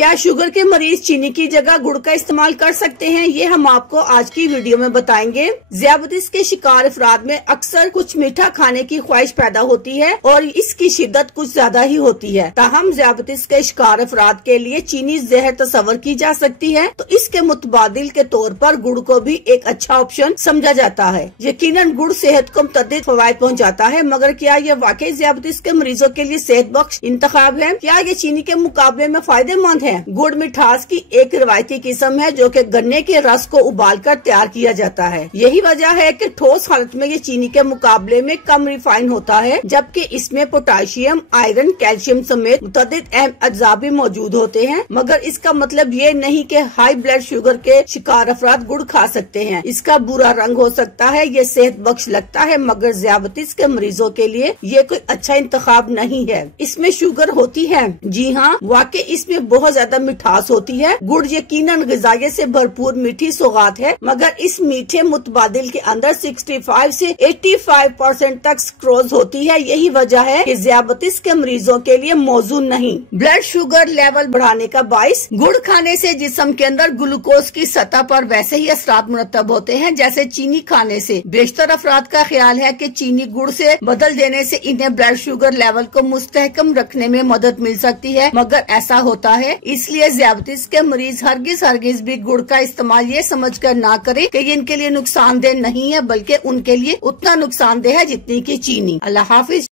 क्या शुगर के मरीज चीनी की जगह गुड़ का इस्तेमाल कर सकते हैं? ये हम आपको आज की वीडियो में बताएंगे। ज़ियाबतीस के शिकार अफराद में अक्सर कुछ मीठा खाने की ख्वाहिश पैदा होती है और इसकी शिद्दत कुछ ज्यादा ही होती है। ताहम ज़ियाबतीस के शिकार अफराद के लिए चीनी जहर तस्वर की जा सकती है, तो इसके मुतबादिल के तौर पर गुड़ को भी एक अच्छा ऑप्शन समझा जाता है। यकीनन गुड़ सेहत को मुतअद्दिद फवायद पहुँचाता है, मगर क्या यह वाकई ज़ियाबतीस के मरीजों के लिए सेहत बख्श इंतखाब है? क्या ये चीनी के मुकाबले में फायदेमंद है? गुड़ मिठास की एक रिवायती किस्म है जो कि गन्ने के रस को उबालकर तैयार किया जाता है। यही वजह है कि ठोस हालत में ये चीनी के मुकाबले में कम रिफाइन होता है, जबकि इसमें पोटाशियम, आयरन, कैल्शियम समेत मुतअद्दिद अहम अज्जा भी मौजूद होते हैं। मगर इसका मतलब ये नहीं कि हाई ब्लड शुगर के शिकार अफराद गुड़ खा सकते हैं। इसका बुरा रंग हो सकता है, ये सेहत बख्श लगता है, मगर ज़ियाबतीस के मरीजों के लिए ये कोई अच्छा इंतखाब नहीं है। इसमें शुगर होती है, जी हाँ, वाकई इसमें बहुत ज्यादा मिठास होती है। गुड़ यकीनन ग़िज़ाइयत से भरपूर मीठी सौगात है, मगर इस मीठे मुतबादिल के अंदर 65 से 85% तक सक्रोज होती है। यही वजह है कि ज़ियाबतीस के मरीजों के लिए मौजूद नहीं। ब्लड शुगर लेवल बढ़ाने का बाइस। गुड़ खाने से जिस्म के अंदर ग्लूकोज की सतह पर वैसे ही असरात मुरतब होते हैं जैसे चीनी खाने से। बेशतर अफराद का ख्याल है कि चीनी गुड़ से बदल देने से इन्हें ब्लड शुगर लेवल को मुस्तहकम रखने में मदद मिल सकती है, मगर ऐसा होता है। इसलिए ज़ियाबतीस के मरीज हरगिज भी गुड़ का इस्तेमाल ये समझकर ना करें कि ये इनके लिए नुकसानदेह नहीं है, बल्कि उनके लिए उतना नुकसानदेह है जितनी की चीनी। अल्लाह हाफिज।